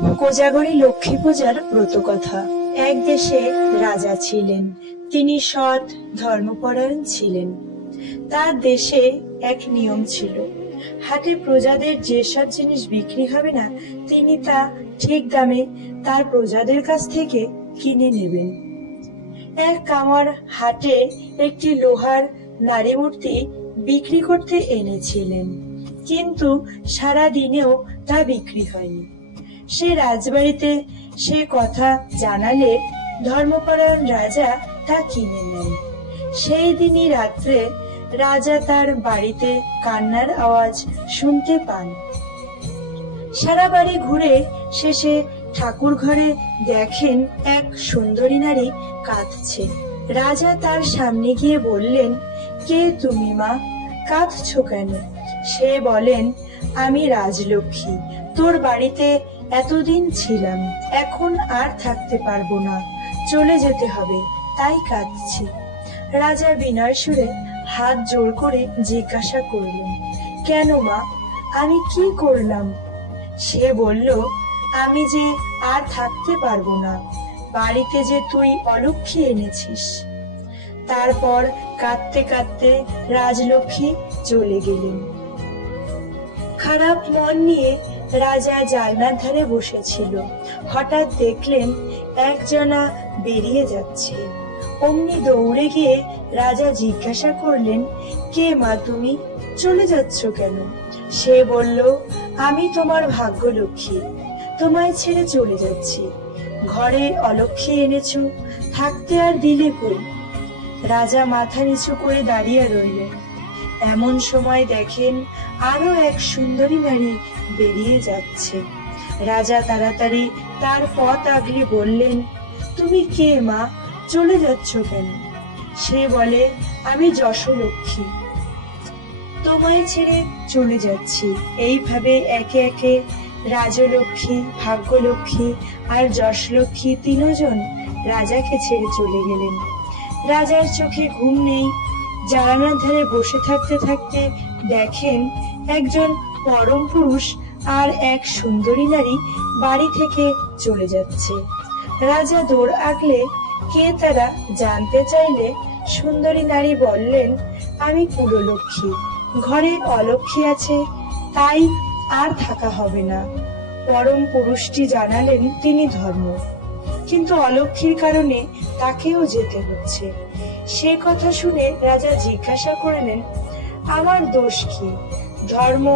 কোজাগরী লক্ষ্মী পূজার ব্রতকথা। এক দেশে রাজা ছিলেন। তিনি সৎ, ধর্মপরায়ণ ছিলেন। তার দেশে এক নিয়ম ছিল, হাটে প্রজাদের যেসব জিনিস বিক্রি হবে না তিনি তা ঠিক দামে তার প্রজাদের কাছ থেকে কিনে নেবেন। এক কামার হাটে একটি লোহার নারী মূর্তি বিক্রি করতে এনেছিলেন, কিন্তু সারা দিনেও তা বিক্রি হয়নি। সে রাজবাড়িতে সে কথা জানালে ধর্মপরায়ণ রাজা তা কিনে নেন। সেই দিনই রাত্রে রাজা তার বাড়িতে কান্নার আওয়াজ শুনতে পান। সারা বাড়ি ঘুরে শেষে ঠাকুর ঘরে দেখেন এক সুন্দরী নারী কাঁদছে। রাজা তার সামনে গিয়ে বললেন, কে তুমি মা, কাঁদছো কেন? সে বলেন, আমি রাজলক্ষ্মী, তোর বাড়িতে এতদিন ছিলাম, এখন আর থাকতে পারবো না, চলে যেতে হবে, তাই কাঁদছি। রাজা বিনয় সুরে হাত জোর করে জিজ্ঞাসা করলেন, কেন মা, আমি কি করলাম? সে বলল, আমি যে আর থাকতে পারবো না, বাড়িতে যে তুই অলক্ষ্মী এনেছিস। তারপর কাঁদতে কাঁদতে রাজলক্ষ্মী চলে গেলেন। খারাপ মন নিয়ে রাজা জানলার ধারে বসেছিল। হঠাৎ দেখলেন একজনা বেরিয়ে যাচ্ছে। অমনি দৌড়ে গিয়ে রাজা জিজ্ঞাসা করলেন, কে মা তুমি, চলে যাচ্ছ কেন? সে বলল, আমি তোমার ভাগ্যলক্ষ্মী, তোমায় ছেড়ে চলে যাচ্ছি। ঘরে অলক্ষ্মী এনেছো, থাকতে আর দিলে কই? রাজা মাথা নিচু করে দাঁড়িয়ে রইলেন। এমন সময় দেখেন আরো এক সুন্দরী নারী বেরিয়ে যাচ্ছে। রাজা তাড়াতাড়ি তার পথ আগলে বললেন, তুমি কে মা, চলে যাচ্ছ কেন? সে বলে, আমি যশোলক্ষ্মী, তোমায় ছেড়ে চলে যাচ্ছি। এইভাবে একে একে রাজলক্ষ্মী, ভাগ্যলক্ষ্মী আর যশলক্ষ্মী তিনজন রাজাকে ছেড়ে চলে গেলেন। রাজার চোখে ঘুম নেই। জানালার ধারে বসে থাকতে থাকতে দেখেন একজন পরম পুরুষ আর এক সুন্দরী নারী বাড়ি থেকে চলে যাচ্ছে। রাজা দৌড় আগলে কে তারা জানতে চাইলে সুন্দরী নারী বললেন, আমি কুললক্ষ্মী, ঘরে অলক্ষ্মী আছে, তাই আর থাকা হবে না। পরম পুরুষটি জানালেন তিনি ধর্ম, কিন্তু অলক্ষ্মীর কারণে তাকেও যেতে হচ্ছে। সে কথা শুনে রাজা জিজ্ঞাসা করলেন, আমার দোষ কি? ধর্ম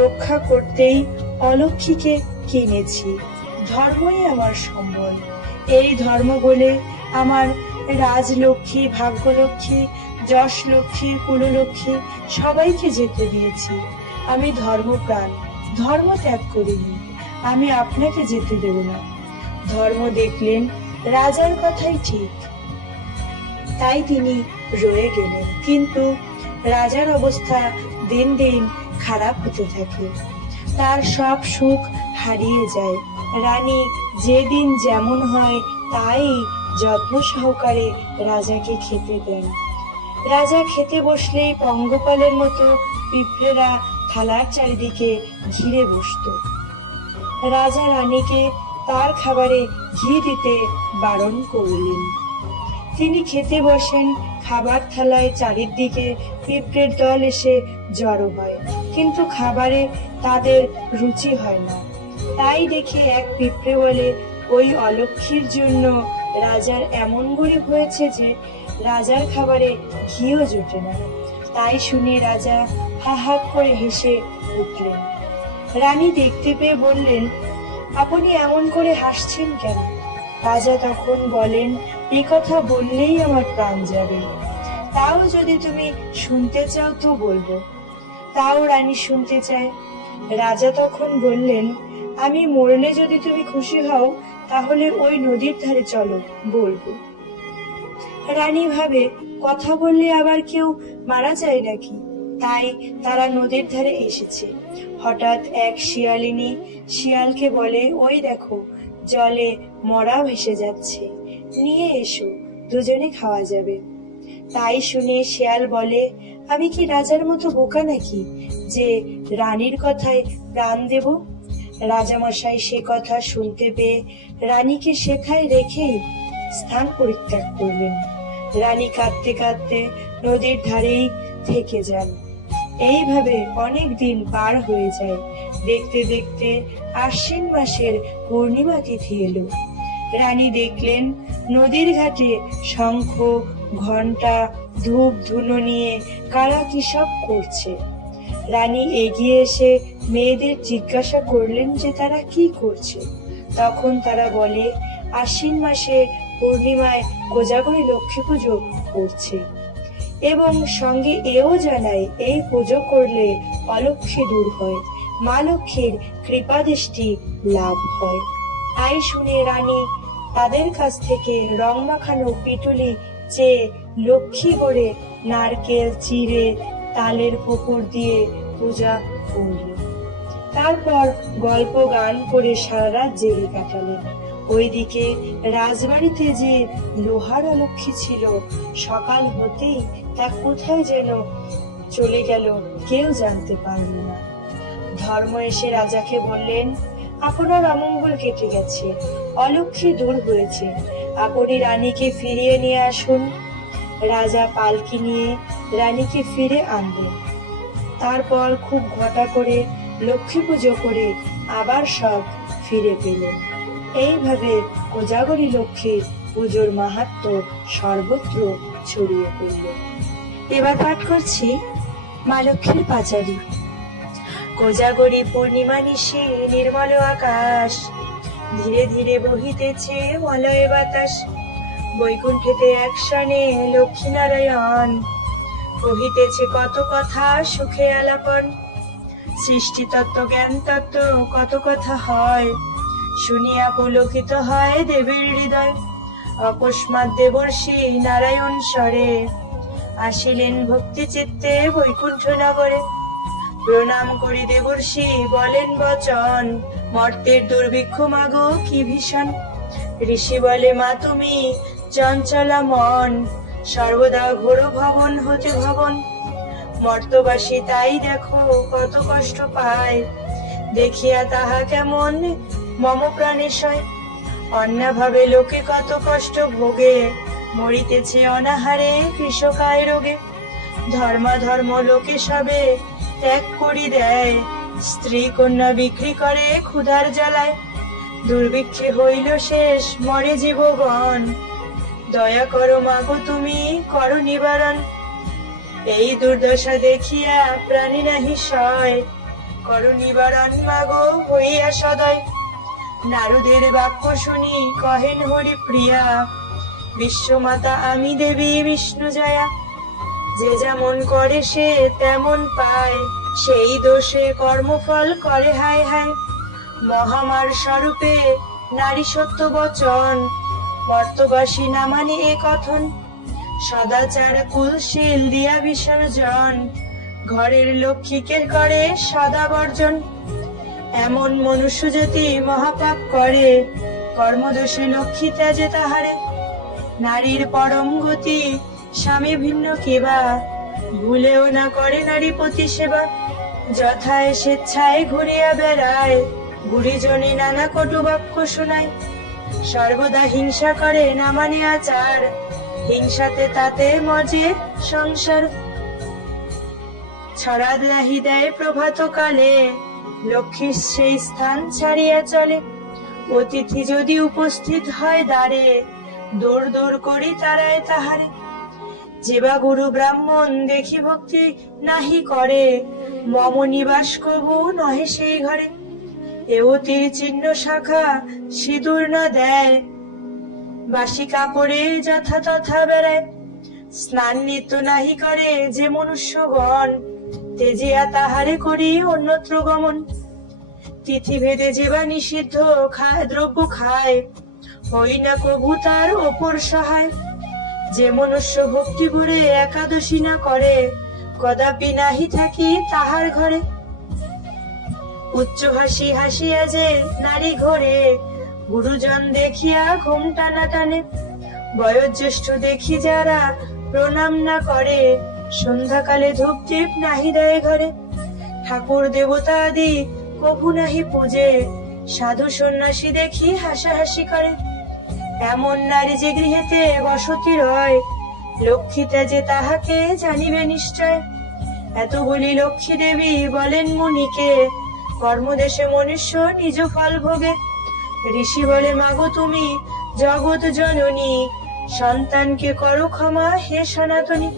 রক্ষা করতেই অলক্ষ্মীকে কিনেছি, ধর্মই আমার সম্বল। এই ধর্ম বলে আমার রাজলক্ষ্মী, ভাগ্যলক্ষ্মী, যশলক্ষ্মী, কুললক্ষ্মী সবাইকে যেতে দিয়েছি। আমি ধর্মপ্রাণ, ধর্ম ত্যাগ করিনি, আমি আপনাকে যেতে দেব না। ধর্ম দেখলেন রাজার কথাই ঠিক, তাই তিনি রয়ে গেলেন। কিন্তু রাজার অবস্থা দিন দিন খারাপ হতে থাকে। তার সব সুখ হারিয়ে যায়। রানী যেদিন যেমন হয় তাই যত্ন সহকারে রাজাকে খেতে দেন। রাজা খেতে বসলেই পঙ্গপালের মতো পিঁপড়েরা থালার চারিদিকে ঘিরে বসত। রাজা রানীকে তার খাবারে ঘি দিতে বারণ করলেন। তিনি খেতে বসেন, খাবার থালায় চারিদিকে পিঁপড়ের দল এসে জড়ো হয়, কিন্তু খাবারে তাদের রুচি হয় না। তাই দেখে এক পিঁপড়ে বলে, ওই অলক্ষ্মীর জন্য রাজার এমন গরিব হয়েছে যে রাজার খাবারে ঘিও জোটে না। তাই শুনে রাজা হা হা করে হেসে উঠলেন। রানী দেখতে পেয়ে বললেন, আপনি এমন করে হাসছেন কেন? রাজা তখন বলেন, এই কথা বললেই আমার প্রাণ যাবে, তাও যদি তুমি শুনতে চাও তো বলবো। তাও রানী শুনতে চায়। রাজা তখন বললেন, আমি মরলে যদি তুমি খুশি হও তাহলে ওই নদীর ধারে চলো, বলবো। রানী ভাবে, কথা বললে আবার কেউ মারা যায় নাকি? তাই তারা নদীর ধারে এসেছে। হঠাৎ এক শিয়ালিনী শিয়ালকে বলে, ওই দেখো জলে মরা ভেসে যাচ্ছে, নিয়ে এসো, দুজনে খাওয়া যাবে। তাই শুনে শিয়াল বলে, আমি কি রাজার মতো বোকা নাকি যে রানীর কথায় প্রাণ দেব? রাজামশাই সে কথা শুনতে পেয়ে রানীকে সেখায় রেখেই স্থান পরিত্যাগ করলেন। রানী কাঁদতে কাঁদতে নদীর ধারেই থেকে যান। এইভাবে অনেক দিন পার হয়ে যায়। দেখতে দেখতে আশ্বিন মাসের পূর্ণিমা তিথি এলো। রানী দেখলেন নদীর ঘাটে শঙ্খ, ঘণ্টা, ধূপ ধুনো নিয়ে কারা কি সব করছে। রানী এগিয়ে এসে মেয়েদের জিজ্ঞাসা করলেন যে তারা কি করছে। তখন তারা বলে, আশ্বিন মাসে পূর্ণিমায় কোজাগরী লক্ষ্মী পুজো করছে এবং সঙ্গে এও জানায় এই পুজো করলে অলক্ষ্মী দূর হয়, মা লক্ষ্মীর কৃপাদৃষ্টি লাভ হয়। তাই শুনে রানী তাদের কাছ থেকে রং মাখানো পিটুলি চেয়ে লক্ষ্মী করে নারকেল চিড়ে তালের পুকুর দিয়ে পূজা করলেন। তারপর গল্প গান করে সারা রাত জেগে কাটালেন। ওইদিকে রাজবাড়িতে যে লোহার অলক্ষ্মী ছিল, সকাল হতেই তা কোথায় যেন চলে গেল, কেউ জানতে পারল না। ধর্ম এসে রাজাকে বললেন, আপনার অমঙ্গল কেটে গেছে, অলক্ষ্মী দূর হয়েছে, আপনি রানীকে ফিরিয়ে নিয়ে আসুন। রাজা পালকি নিয়ে রানীকে ফিরে আনলেন। তারপর খুব ঘটা করে লক্ষ্মী পুজো করে আবার সব ফিরে পেলেন। এইভাবে কোজাগরী লক্ষ্মীর পুজোর মাহাত্ম্য সর্বত্র ছড়িয়ে পড়ল। এবার পাঠ করছি মা লক্ষ্মীর পাঁচালী। কোজাগরী পূর্ণিমা নিশি নির্মল আকাশ, ধীরে ধীরে বহিতেছে মলয় বাতাস। বৈকুণ্ঠেতে একসনে লক্ষ্মী নারায়ণ, কহিতেছে কত কথা সুখে আলাপন। সৃষ্টি তত্ত্ব জ্ঞান তত্ত্ব কত কথা হয়, শুনিয়া পুলকিত হয় দেবীর হৃদয়। অকস্মাৎ দেবর্ষি নারায়ণ স্বরে, আসিলেন ভক্তি চিত্তে বৈকুণ্ঠ নগরে। প্রণাম করি দেবর্ষি বলেন বচন, মর্তের দুর্ভিক্ষ মাগো কি ভীষণ। ঋষি বলে, মা তুমি চঞ্চলা মন, সর্বদা ঘোর ভবন হতে ভবন। মর্তবাসী তাই দেখো কত কষ্ট পায়, দেখিয়া তাহা কেমন মম প্রাণে সয়। অন্যভাবে লোকে কত কষ্ট ভোগে, মরিতেছে অনাহারে কৃষকায় রোগে। ধর্মাধর্ম লোকে সবে ত্যাগ করি দেয়, স্ত্রী কন্যা বিক্রি করে ক্ষুধার জ্বালায়। দুর্ভিক্ষে হইল শেষ মরে জীবগণ, দয়া করো মাগো তুমি করো নিবারণ। এই দুর্দশা দেখিয়া প্রাণী নাহি সয়, করো নিবারণ মাগো হইয়া সদয়। নারদের বাক্য শুনি কহেন হরি প্রিয়া, বিশ্বমাতা আমি দেবী বিষ্ণু জয়া। যে যেমন করে সে তেমন পায়, সেই দোষে কর্মফল করে হায় হায়। মহামার স্বরূপে নারী সত্য বচন, মর্তবাসী না মানে এ কথন। সদাচার কুলশীল দিয়া বিসর্জন, ঘরের লক্ষ্মীকে করে সদা বর্জন। এমন মনুষ্য জাতি মহাপাপ করে, কর্মদোষে লক্ষ্মী ত্যাজে তাহারে। নারীর পরম গতি স্বামী ভিন্ন কেবা, ভুলেও না করে নারী পতি সেবা। যথায় স্বেচ্ছায় ঘুরিয়া বেড়ায়, গুরুজনে নানা কটু বাক্য শোনায়। সর্বদা হিংসা করে না মানে আচার, হিংসাতে তাতে মজে সংসার। ছড়া দাহি দেয় প্রভাত কালে, লক্ষ্মী সেই স্থান ছাড়িয়া চলে। অতিথি যদি উপস্থিত হয় দ্বারে, দূর দূর করি তারায় তাহারে। যেবা গুরু ব্রাহ্মণ দেখি ভক্তি নাহি করে, মম নিবাস কবু নহে সেই ঘরে। এও তীর চিহ্ন শাখা সিঁদুর না দেয়, বাসি কাপড়ে যথা তথা বেড়ায়। স্নান নিত্য নাহি করে যে মনুষ্যগণ, তেজিয়া তাহারে করি অন্যত্র গমন। তিথি ভেদে যেবা নিষিদ্ধ দ্রব্য খায়, হই না কবু তার ওপর সহায়। যে মনুষ্য ভক্তি ভরে একাদশী না করে, কদাপি নাহি থাকি তাহার ঘরে। উচ্চ হাসি হাসিয়া যে নারী ঘরে, গুরুজন দেখিয়া ঘুম টানা টানে। বয়োজ্যেষ্ঠ দেখি যারা প্রণাম না করে, সন্ধ্যাকালে ধূপ দীপ নাহি দেয় ঘরে। ঠাকুর দেবতা আদি কভু নাহি পূজে, সাধু সন্ন্যাসী দেখি হাসাহাসি করে। এমন নারী যে গৃহেতে বসতি রয়, লক্ষ্মীটা যে তাহাকে জানিবে নিশ্চয়। এত বলি লক্ষ্মী দেবী বলেন মুনিকে, কর্মদেশে মনুষ্য নিজ ফল ভোগে। ঋষি বলে মাগো তুমি জগৎ জননী, সন্তানকে করো ক্ষমা হে সনাতনী।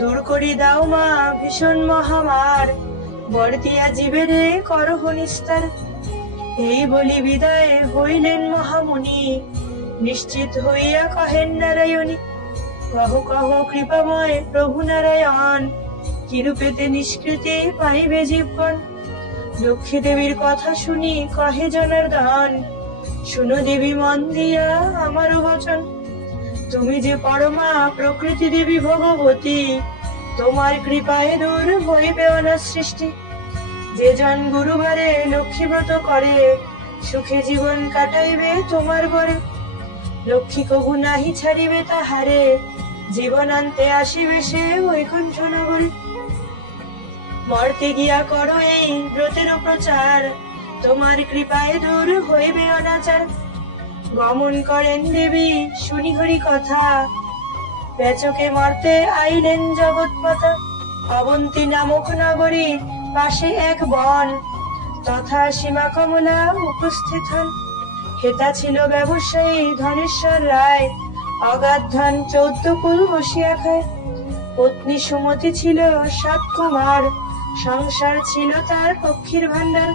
দূর করি দাও মা ভীষণ মহামার, বর দিয়া জীবেরে করহ নিস্তার। এই বলি বিদায় হইলেন মহামুনি, নিশ্চিত হইয়া কহেন নারায়ণী। কহ কহ কৃপাময় প্রভু নারায়ণ, কিরূপেতে নিষ্কৃতি পাইবে জীবগণ। লক্ষ্মী দেবীর কথা শুনি কহে জনার্দন, শুনো দেবী মন দিয়া আমারও বচন। তুমি যে পরমা প্রকৃতি দেবী ভগবতী, তোমার কৃপায় দূর হইবে অনাথ সৃষ্টি। যে জন গুরুবারে লক্ষ্মী ব্রত করে, সুখে জীবন কাটাইবে তোমার ঘরে। লক্ষ্মী কবু নাহি ছাড়িবে তাহারে, জীবনান্তে আসিবে সে বৈকুণ্ঠ নগরে। মর্তে গিয়া করো এই ব্রতের প্রচার, তোমার কৃপায় দূর হইবে অনাচার। গমন করেন দেবী শুনি হরি কথা, বেচকে মর্তে আইলেন জগৎপতা। অবন্তী নামক নগরী পাশে এক বন, তথা সীমা কমলা উপস্থিত হন। হেতা ছিল ব্যবসায়ী ধনেশ্বর রায়, অগাধ ধন 14 কুল বসিয়া খায়। পত্নী সুমতি ছিল 7 কুমার, সংসার ছিল তার পক্ষীর ভান্ডার।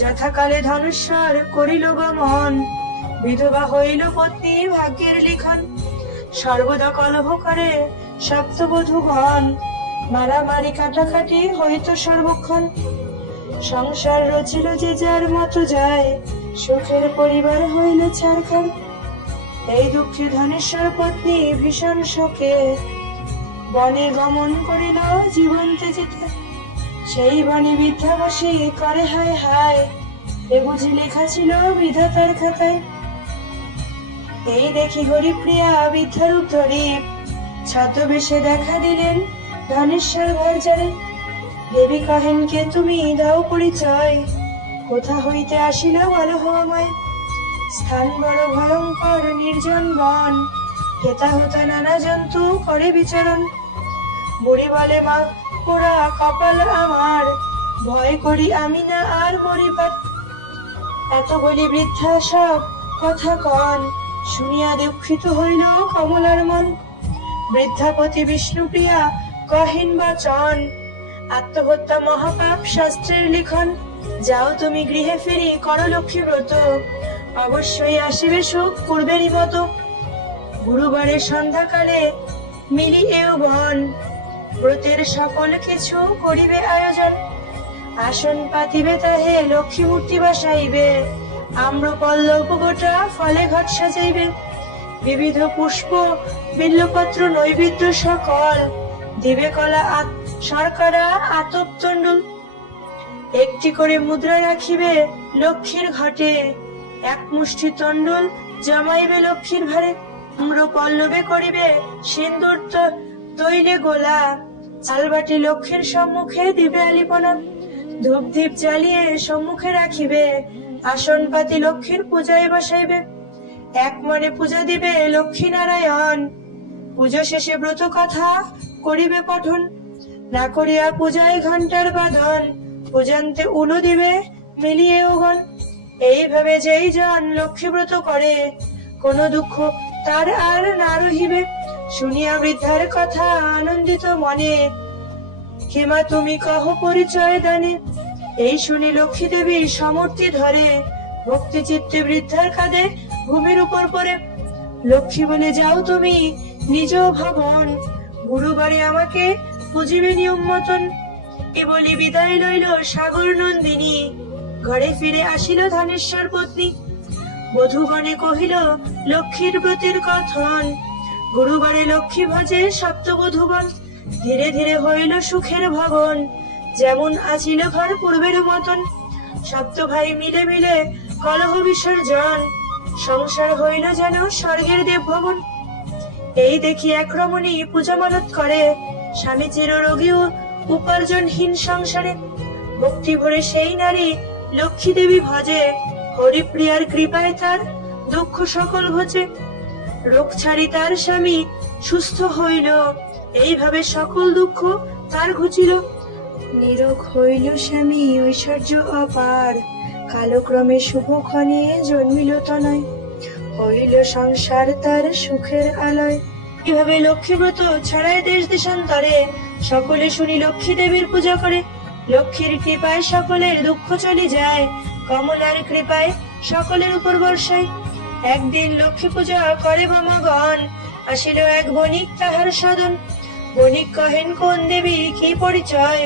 যথাকালে ধনেশ্বর করিল গমন, বিধবা হইল পত্নী ভাগ্যের লিখন। সর্বদা কলহ করে সপ্তবধূগণ, মারামারি কাটাকাটি হইত সর্বক্ষণ। সংসার রচিল যে যার মতো যায়, সুখের পরিবার হইল ছারখার। এই দুঃখে ধনেশ্বর পত্নী ভীষণ শোকে, বনে গমন করিল জীবন ত্যাজিতে। সেই বনে বৃদ্ধাবাসী করে হায় হায়, এ বুঝি লেখা ছিল বিধাতার খাতায়। এই দেখি হরিপ্রিয়া বৃদ্ধারূপ ধরি, ছদ্মবেশে দেখা দিলেন ধনেশ্বর ঘরজারে। দেবী কহেন কে তুমি দাও পরিচয়, কোথা হইতে আসিল বলো আমায়। স্থান বড় ভয়ঙ্কর নির্জন বন, হেতা হোতা নানা জন্তু করে বিচরণ। বুড়ি বলে মা পোড়া কপাল আমার, ভয় করি আমি না আর মরিবার। এত বলি বৃদ্ধা সব কথা কন, শুনিয়া দুঃখিত হইল কমলার মন। বৃদ্ধাপতি বিষ্ণুপ্রিয়া কহেন বচন, আত্মহত্যা মহাপাপ শাস্ত্রের লিখন। যাও তুমি গৃহে ফিরি করো লক্ষ্মী ব্রত, অবশ্যই আসিবে সুখ পূর্বেরই মতো। গুরুবারে সন্ধ্যাকালে মিলি এও বন, ব্রতের সকল কিছু করিবে আয়োজন। আসন পাতিবে তাহে লক্ষ্মী মূর্তি বসাইবে, আম্র পল্লব গোটা ফলে ঘট সাজাইবে। বিবিধ পুষ্প বিল্লপত্র নৈবেদ্য সকল, দিবে কলা শর্করা আতপ তণ্ডুল। একটি করে মুদ্রা রাখিবে লক্ষ্মীর ঘটে, এক মুষ্টি তণ্ডুল জমাইবে লক্ষ্মীর ভারে। আম্র পল্লবে করিবে সিন্দুর তৈলে গোলা, চালবাটি লক্ষ্মীর সম্মুখে দিবে আলিপনা। ধূপ দীপ জ্বালিয়ে সম্মুখে রাখিবে, আসন পাতি লক্ষ্মীর পূজায় বসাইবে। এক মনে পূজা দিবে লক্ষ্মী নারায়ণ, পুজো শেষে ব্রত কথা করিবে পঠন। না করিয়া পূজায় ঘন্টার বাঁধন, পূজান্তে উলু দিবে মিলিয়ে ওগণ। এইভাবে যেই জন লক্ষ্মী ব্রত করে, কোনো দুঃখ তার আর না রহিবে। শুনিয়া বৃদ্ধার কথা আনন্দিত মনে, ক্ষেমা তুমি কহ পরিচয় দানে। এই শুনি লক্ষ্মী দেবী সমর্থি ধরে, ভক্তি চিত্তে বৃদ্ধার কাঁধে ভূমির উপর পড়ে। লক্ষ্মী বলে যাও তুমি নিজ ভবন, গুরুবারে আমাকে পুজিবে নিয়ম মতন। এ বলি বিদায় লইল সাগর নন্দিনী, ঘরে ফিরে আসিল ধনেশ্বর পত্নী। বধূগণে কহিল লক্ষ্মীর ব্রতের কথন, গুরুবারে লক্ষ্মী ভজে সপ্তবধূগণ। ধীরে ধীরে হইল সুখের ভবন, যেমন আছিল ঘর পূর্বের মতন। সপ্ত ভাই মিলে মিলে কলহ বিসর্জন, সংসার হইল যেন স্বর্গের দেব ভবন। এই দেখি এক রমণী পূজা মানত করে, স্বামী চির রোগী উপার্জনহীন সংসারে। ভক্তি ভরে সেই নারী লক্ষ্মী দেবী ভজে, হরিপ্রিয়ার কৃপায় তার দুঃখ সকল ঘোচে। রোগ ছাড়ি তার স্বামী সুস্থ হইল, এইভাবে সকল দুঃখ তার ঘুচিল। নিরোগ হইল স্বামী ঐশ্বর্য অপার, কালক্রমে শুভক্ষণে জন্মিল তনয়, হইল সংসার তার সুখের আলয়। এভাবে লক্ষ্মীব্রত ছড়ায় দেশ দেশান্তরে, সকলে শুনি লক্ষ্মী দেবীর পূজা করে। লক্ষ্মীর কৃপায় সকলের দুঃখ চলে যায়, কমলার কৃপায় সকলের উপর বর্ষায়। একদিন লক্ষ্মী পূজা করে বামাগণ, আসিল এক বণিক তাহার সদন। বণিক কহেন কোন দেবী কি পরিচয়,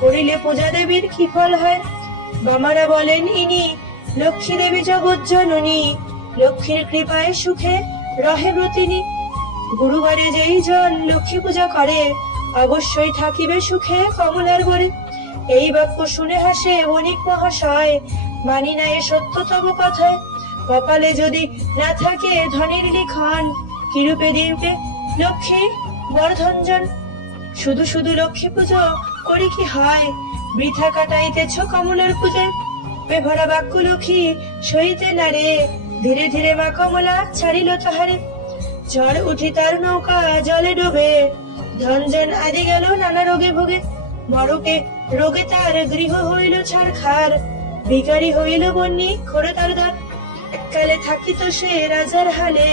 করিলে পূজা দেবীর কি ফল হয়। বামারা বলেন ইনি লক্ষ্মী দেবী জগৎ জননী, লক্ষ্মীর কৃপায় সুখে রহে ব্রতিনী। গুরুবারে যেই জন লক্ষ্মী পূজা করে, অবশ্যই থাকিবে সুখে কমলার ঘরে। এই বাক্য শুনে হাসে বণিক মহাশয়, মানি না এ সত্য তব কথায়। কপালে যদি না থাকে ধনের লিখন, কিরূপে দিবে লক্ষ্মী বরধনজন। শুধু শুধু লক্ষ্মী পুজো করি কি হয়, বৃথা কাটাইতেছ কমলার পূজায়। বেভরা বাক্য লক্ষ্মী সইতে না রে, ধীরে ধীরে মা কমলা ছাড়িল তাহারে। ঝড় উঠি তার নৌকা জলে ডোবে, ধনজন আদি গেল নানা রোগে ভোগে। মরকে রোগে তার গৃহ হইল ছারখার, ভিখারি হইল বন্যী খোরে তার দ্বার। এককালে থাকিত সে রাজার হালে,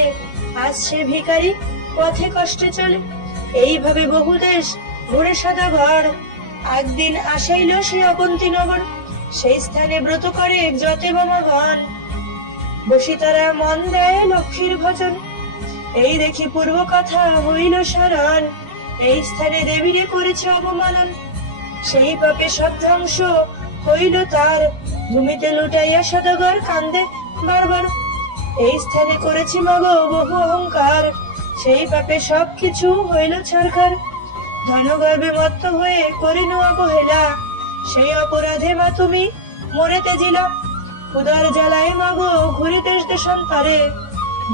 আজ সে ভিখারি পথে কষ্টে চলে। এইভাবে বহু দেশ ঘুরে সদাগর, একদিন আসাইল সে অবন্তী নগর। সেই স্থানে ব্রত করে যতে বামাগণ, বসি তারা মন দেয় লক্ষ্মীর ভজন। এই দেখি পূর্ব কথা হইল স্মরণ, এই স্থানে দেবীরে করেছে অবমানন। সেই পাপে সব ধ্বংস হইল তার, ভূমিতে লুটাইয়া সদাগর কান্দে বারবার। এই স্থানে করেছি মাগো বহু অহংকার, সেই পাপে সব কিছু হইল ছারখার। ধনগর্বে মত্ত হয়ে করিল অবহেলা, সেই অপরাধে মা তুমি মরে তেজিলা। উদার জ্বালায় মাগো ঘুরি দেশ দেশান্তরে,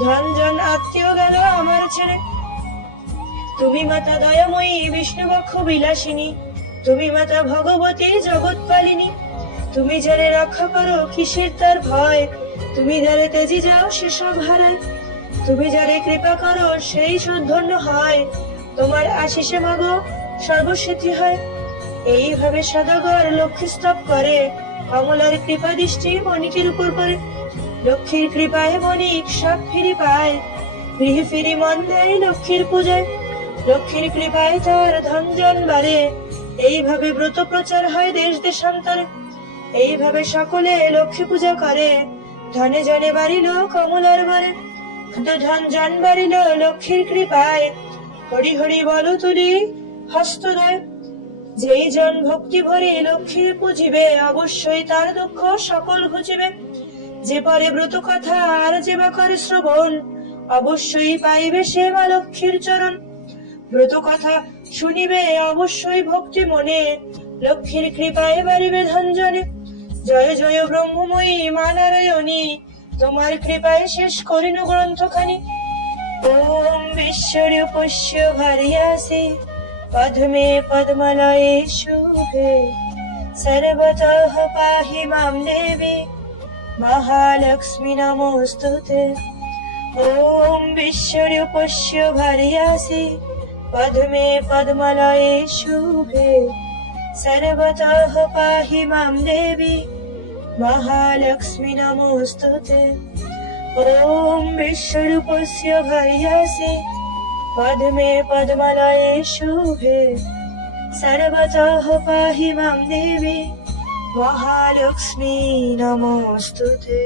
ধন জন আত্মীয় গেল আমার ছেড়ে। তুমি মাতা দয়াময়ী বিষ্ণুবক্ষ বিলাসিনী, তুমি মাতা ভগবতী জগৎ পালিনী। তুমি যারে রক্ষা করো কিসের তার ভয়, তুমি যারে তেজি যাও সেসব হারায়। তুমি যারে কৃপা করো সেই ধন্য হয়, তোমার আশিসে মাগো সর্বসিদ্ধি হয়। এইভাবে সদাগর লক্ষ্মী স্তব করে, কমলার কৃপা দৃষ্টি বণিকের উপর পড়ে। লক্ষ্মীর কৃপায় বণিক সব ফিরি পায়, গৃহে ফিরি মন দেয় লক্ষ্মীর পূজায়। লক্ষ্মীর কৃপায় তার ধনজন বাড়ে, এইভাবে ব্রত প্রচার হয় দেশ দেশান্তরে। এইভাবে সকলে লক্ষ্মী পূজা করে, ধনে জনে বাড়িল কমলার ঘরে। ধন জন বাড়িল লক্ষ্মীর কৃপায়, হরি হরি বল তুলি হস্তদয়। যেই জন ভক্তি ভরে লক্ষ্মীর পুজিবে, অবশ্যই তার দুঃখ সকল ঘুচিবে। যে পরে ব্রত কথা আর যে বা করে শ্রবণ, অবশ্যই পাইবে সে মা লক্ষ্মীর চরণ। ব্রত কথা শুনিবে অবশ্যই ভক্তি মনে, লক্ষ্মীর কৃপায় বাড়িবে ধনজনে। জয় জয় ব্রহ্মময়ী মা নারায়ণী, তোমার কৃপায় শেষ করিন গ্রন্থখানি। ওম বিশ্বরূপস্য ভারিয়াসি, পদ্মে পদ্মলয়ে শুভে, সর্বতঃ পাহি মাম দেবী, মহালক্ষ্মী নমোস্তুতে। ওম বিশ্বরূপস্য ভারিয়াসি, পদ্মে পদ্মলয়ে শুভে, সর্বতঃ পাহি মাম দেবী, মহালক্ষ্মী নমোস্তুতে। ওম বিশ্বরূপস্য ভারিয়াসি, পদ্মে পদ্মলয়ে শুভে, সর্বতঃ পাহি মাম দেবী, মহালক্ষ্মী নমোস্তুতে।